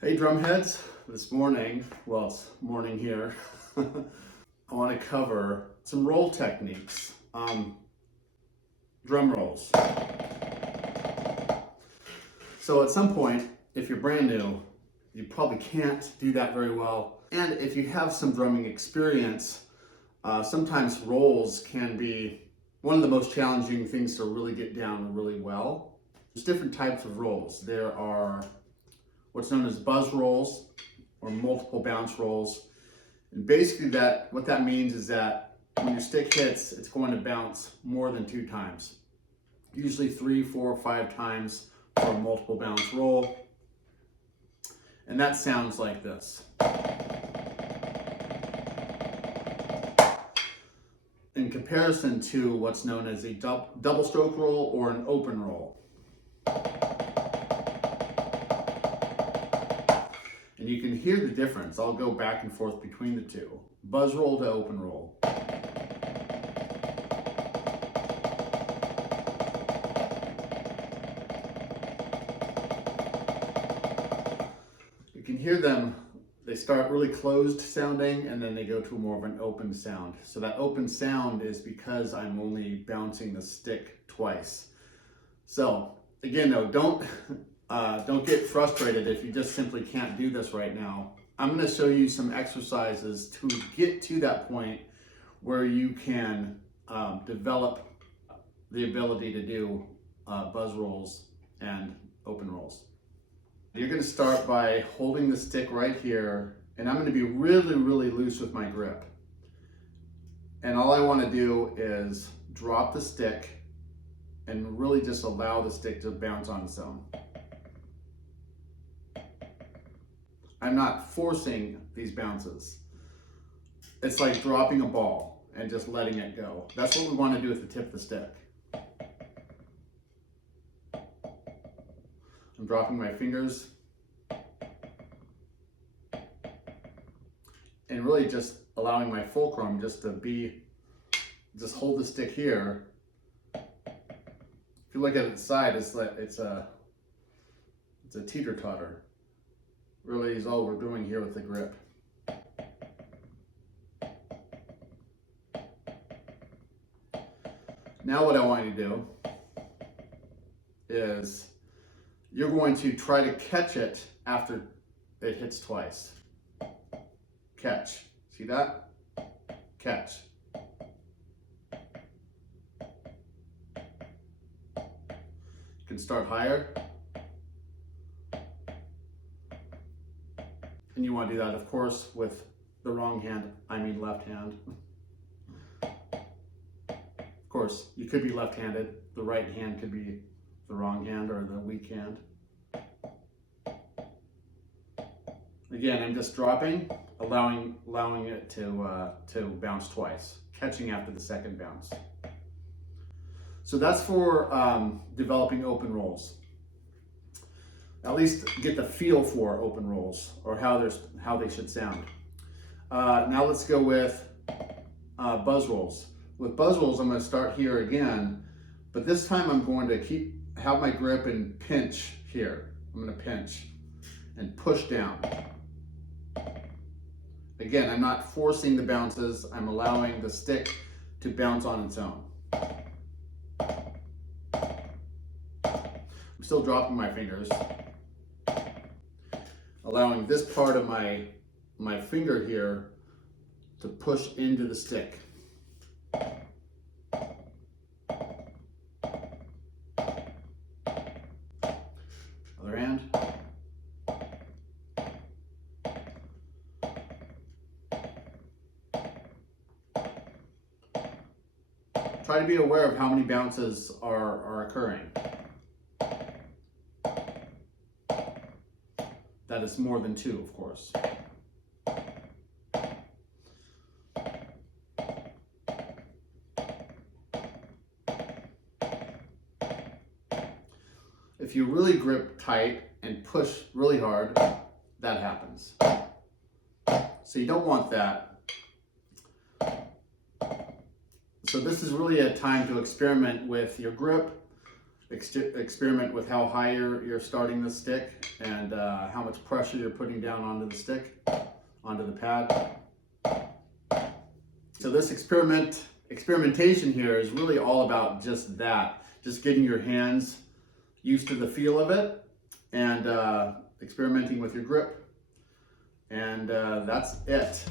Hey drumheads, this morning, well it's morning here, I want to cover some roll techniques, drum rolls. So at some point, if you're brand new, you probably can't do that very well. And if you have some drumming experience, sometimes rolls can be one of the most challenging things to really get down really well. There's different types of rolls. There are what's known as buzz rolls or multiple bounce rolls. And basically what that means is that when your stick hits, it's going to bounce more than 2 times. Usually 3, 4, 5 times for a multiple bounce roll. And that sounds like this. In comparison to what's known as a double stroke roll or an open roll. And you can hear the difference. I'll go back and forth between the two. Buzz roll to open roll. You can hear them, they start really closed sounding and then they go to more of an open sound. So that open sound is because I'm only bouncing the stick twice. So again though, don't get frustrated if you just simply can't do this right now. I'm going to show you some exercises to get to that point where you can develop the ability to do buzz rolls and open rolls. You're going to start by holding the stick right here, and I'm going to be really, really loose with my grip. And all I want to do is drop the stick and really just allow the stick to bounce on its own. I'm not forcing these bounces. It's like dropping a ball and just letting it go. That's what we want to do with the tip of the stick. I'm dropping my fingers and really just allowing my fulcrum just hold the stick here. If you look at the side, it's a teeter-totter. Really is all we're doing here with the grip. Now what I want you to do is you're going to try to catch it after it hits twice. Catch. See that? Catch. You can start higher. And you want to do that, of course, with the wrong hand, I mean left hand. Of course, you could be left-handed. The right hand could be the wrong hand or the weak hand. Again, I'm just dropping, allowing it to bounce twice, catching after the second bounce. So that's for developing open rolls. At least get the feel for open rolls or how they should sound. Now let's go with buzz rolls. With buzz rolls, I'm going to start here again, but this time I'm going to have my grip and pinch here. I'm going to pinch and push down. Again, I'm not forcing the bounces. I'm allowing the stick to bounce on its own. I'm still dropping my fingers. Allowing this part of my finger here to push into the stick. Other hand. Try to be aware of how many bounces are occurring. That is more than 2, of course. If you really grip tight and push really hard, that happens. So you don't want that. So this is really a time to experiment with your grip experiment with how high you're starting the stick and how much pressure you're putting down onto the stick, onto the pad. So this experimentation here is really all about just that, just getting your hands used to the feel of it and experimenting with your grip. And that's it.